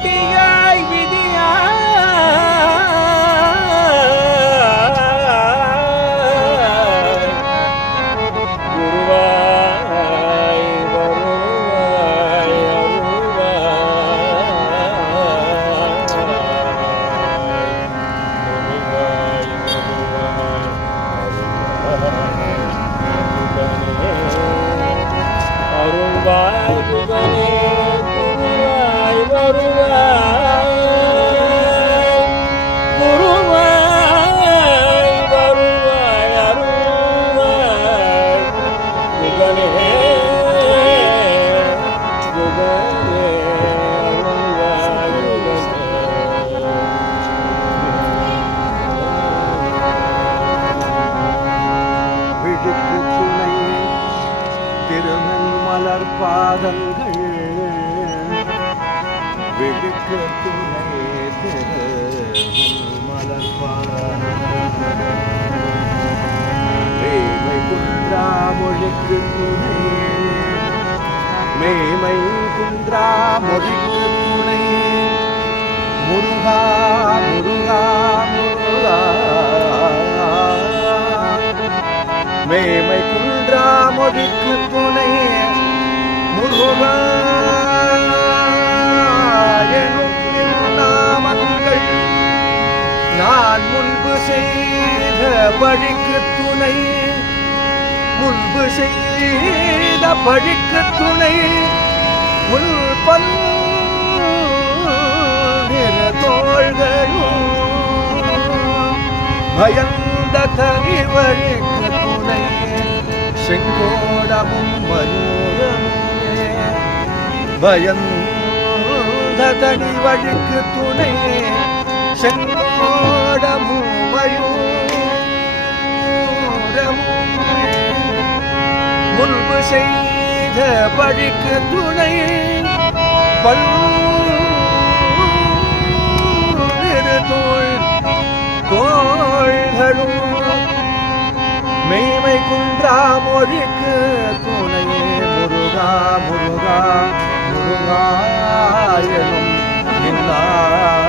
Tigre! மேமை குன்றா மொழிக்கு துணை முருகா நாமங்கள் நான் முன்பு செய்த வழிக்கு துணை முன்பு செய்த பழிக்கு துணை. முள் பல் தோள்களும் பயந்த தனி வழிக்கு துணை செங்கோடமும் மயூரமுமே பயந்த வழிக்கு துணை செங்கோடமும் மயூரமுமே முன்பு செய்த பழிக்கு துணை பல்லிரு தோள் தோள்களும் மெய்மை குன்றா மொழிக்கு துணையே முருகா முருகா முருகா எனும் நின்னாமங்கள்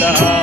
love.